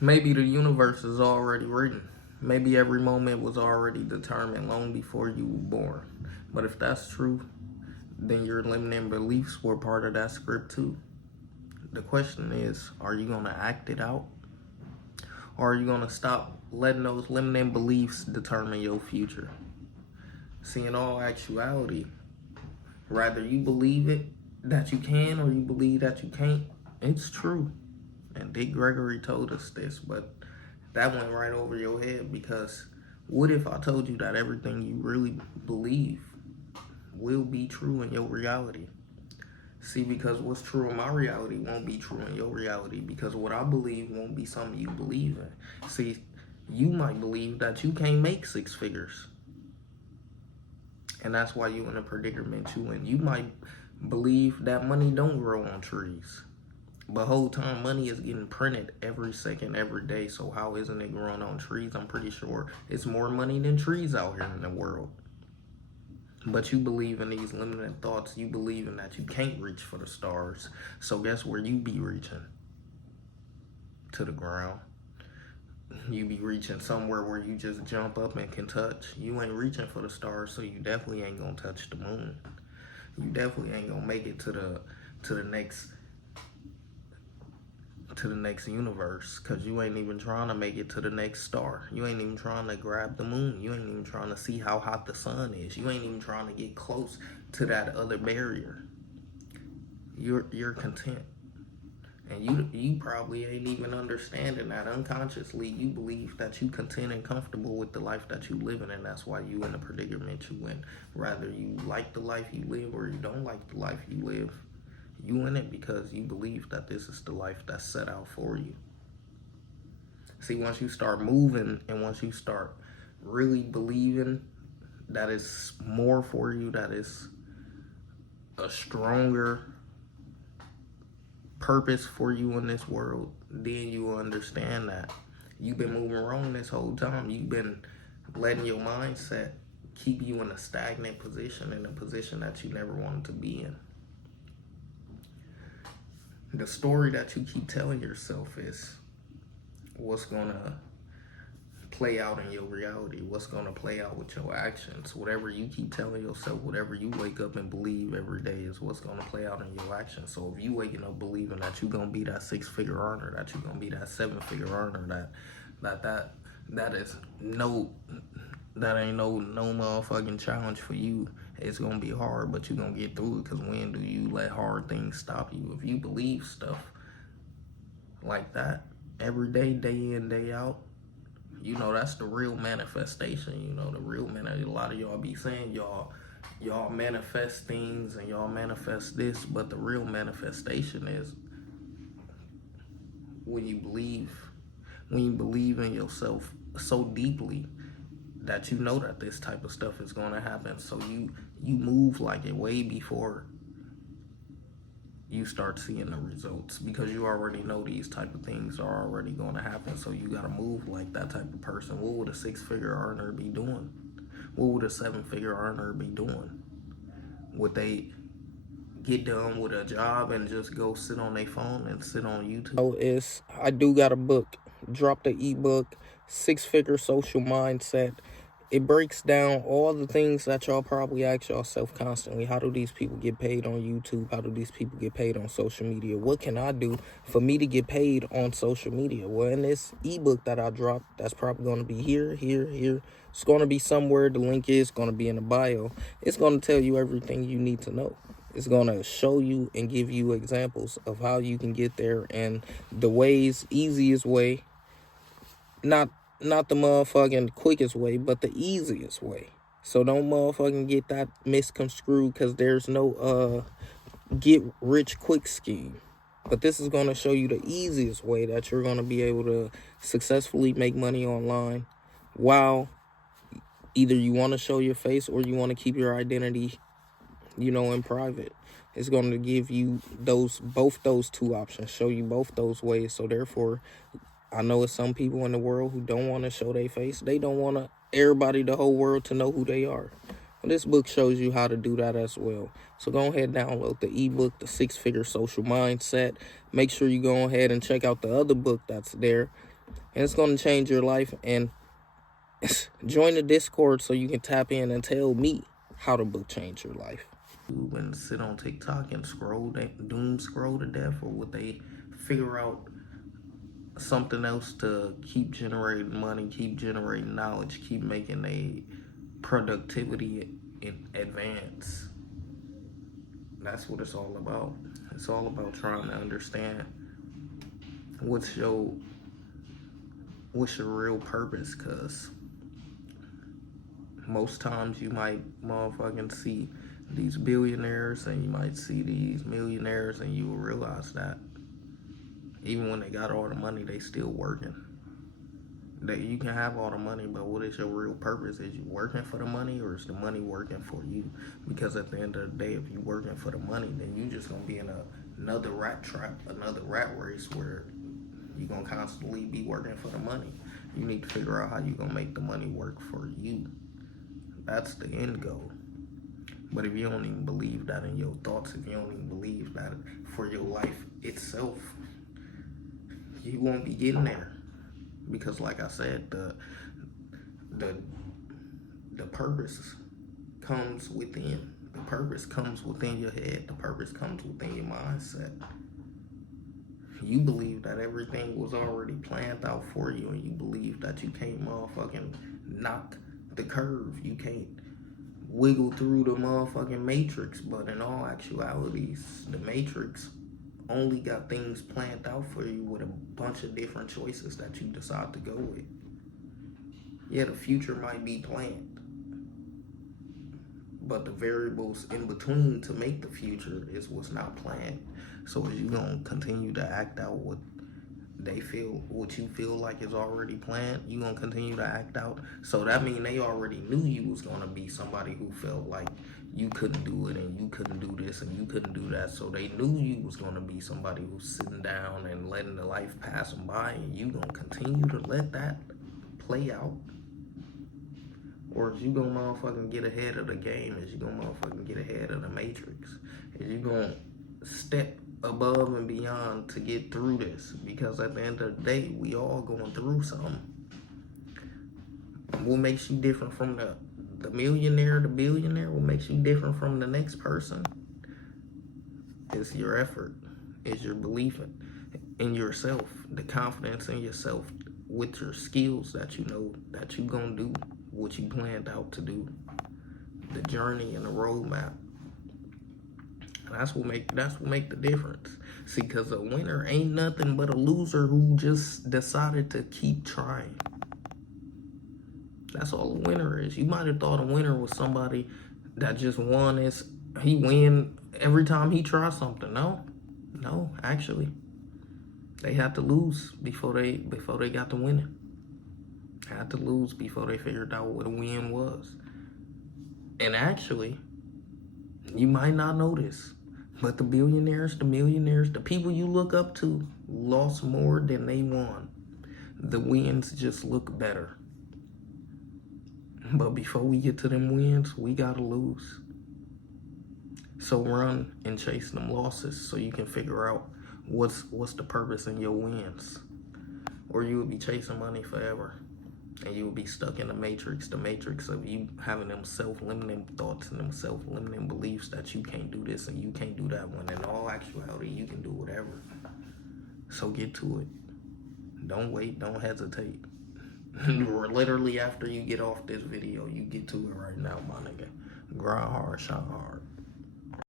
Maybe the universe is already written. Maybe every moment was already determined long before you were born. But if that's true, then your limiting beliefs were part of that script too. The question is, are you going to act it out? Or are you going to stop letting those limiting beliefs determine your future? See, in all actuality, rather you believe it that you can or you believe that you can't, it's true. And Dick Gregory told us this, but that went right over your head because what if I told you that everything you really believe will be true in your reality? See, because what's true in my reality won't be true in your reality because what I believe won't be something you believe in. See, you might believe that you can't make six figures. And that's why you in a predicament you in. You might believe that money don't grow on trees. But whole time money is getting printed every second, every day. So how isn't it growing on trees? I'm pretty sure it's more money than trees out here in the world. But you believe in these limited thoughts. You believe in that you can't reach for the stars. So guess where you be reaching? To the ground. You be reaching somewhere where you just jump up and can touch. You ain't reaching for the stars, so you definitely ain't gonna touch the moon. You definitely ain't gonna make it to the next universe, because you ain't even trying to make it to the next star. You ain't even trying to grab the moon. You ain't even trying to see how hot the sun is. You ain't even trying to get close to that other barrier. You're content. And you probably ain't even understanding that unconsciously you believe that you content and comfortable with the life that you living, and that's why you in the predicament you in. Rather you like the life you live or you don't like the life you live, you in it because you believe that this is the life that's set out for you. See, once you start moving and once you start really believing that it's more for you, that it's a stronger purpose for you in this world, then you will understand that you've been moving wrong this whole time. You've been letting your mindset keep you in a stagnant position, in a position that you never wanted to be in. The story that you keep telling yourself is what's gonna play out in your reality, what's gonna play out with your actions. Whatever you keep telling yourself, whatever you wake up and believe every day is what's gonna play out in your actions. So if you waking up believing that you're gonna be that six-figure earner, that you're gonna be that seven-figure earner, that is no, that ain't no motherfucking challenge for you. It's gonna be hard, but you're gonna get through it, because when do you let hard things stop you? If you believe stuff like that every day, day in, day out, you know, that's the real manifestation. You know, the real a lot of y'all be saying y'all manifest things and y'all manifest this, but the real manifestation is when you believe in yourself so deeply that you know that this type of stuff is going to happen. So you move like it way before you start seeing the results, because you already know these type of things are already going to happen. So you got to move like that type of person. What would a six-figure earner be doing? What would a seven-figure earner be doing? Would they get done with a job and just go sit on their phone and sit on YouTube? I do got a book, dropped the ebook, Six-Figure Social Mindset. It breaks down all the things that y'all probably ask yourself constantly. How do these people get paid on YouTube? How do these people get paid on social media? What can I do for me to get paid on social media? Well, in this ebook that I dropped, that's probably going to be here. It's going to be somewhere. The link is going to be in the bio. It's going to tell you everything you need to know. It's going to show you and give you examples of how you can get there, and the easiest way, not the motherfucking quickest way, but the easiest way. So don't motherfucking get that misconstrued, because there's no get rich quick scheme. But this is going to show you the easiest way that you're going to be able to successfully make money online while either you want to show your face or you want to keep your identity, in private. It's going to give you both those two options, show you both those ways. So therefore, I know it's some people in the world who don't want to show their face. They don't want everybody, the whole world, to know who they are. Well, this book shows you how to do that as well. So go ahead and download the ebook, The Six-Figure Social Mindset. Make sure you go ahead and check out the other book that's there. And it's going to change your life. And join the Discord so you can tap in and tell me how the book changed your life. And sit on TikTok and doom scroll to death, or would they figure out something else to keep generating money, keep generating knowledge, keep making a productivity in advance? That's what it's all about. It's all about trying to understand what's your real purpose, because most times you might motherfucking see these billionaires and you might see these millionaires, and you will realize that even when they got all the money, they still working. That you can have all the money, but what is your real purpose? Is you working for the money, or is the money working for you? Because at the end of the day, if you working for the money, then you just gonna be in another rat trap, another rat race, where you're gonna constantly be working for the money. You need to figure out how you're gonna make the money work for you. That's the end goal. But if you don't even believe that in your thoughts, if you don't even believe that for your life itself, you won't be getting there. Because like I said, the purpose comes within. The purpose comes within your head. The purpose comes within your mindset. You believe that everything was already planned out for you, and you believe that you can't motherfucking knock the curve. You can't wiggle through the motherfucking matrix. But in all actualities, the matrix only got things planned out for you with a bunch of different choices that you decide to go with. Yeah, the future might be planned, but the variables in between to make the future is what's not planned. So is you gonna continue to act out what you feel like is already planned? You gonna continue to act out? So that mean they already knew you was gonna be somebody who felt like you couldn't do it, and you couldn't do this, and you couldn't do that. So they knew you was gonna be somebody who's sitting down and letting the life pass them by, and you gonna continue to let that play out? Or is you gonna motherfucking get ahead of the game? Is you gonna motherfucking get ahead of the matrix? Is you gonna step above and beyond to get through this? Because at the end of the day, we all going through something. What makes you different from the millionaire, the billionaire? What makes you different from the next person is your effort, is your belief in yourself, the confidence in yourself, with your skills that you know that you gonna do what you planned out to do, the journey and the roadmap. That's what make the difference. See, because a winner ain't nothing but a loser who just decided to keep trying. That's all a winner is. You might have thought a winner was somebody that just won he win every time he tries something. No, actually, they had to lose before they got to winning. Had to lose before they figured out what a win was. And actually, you might not know this, but the billionaires, the millionaires, the people you look up to lost more than they won. The wins just look better. But before we get to them wins, we gotta lose. So run and chase them losses so you can figure out what's the purpose in your wins. Or you will be chasing money forever. And you will be stuck in the matrix of you having them self-limiting thoughts and them self-limiting beliefs that you can't do this and you can't do that, when in all actuality, you can do whatever. So get to it. Don't wait, don't hesitate. Literally after you get off this video, you get to it right now, my nigga. Grind hard, shine hard.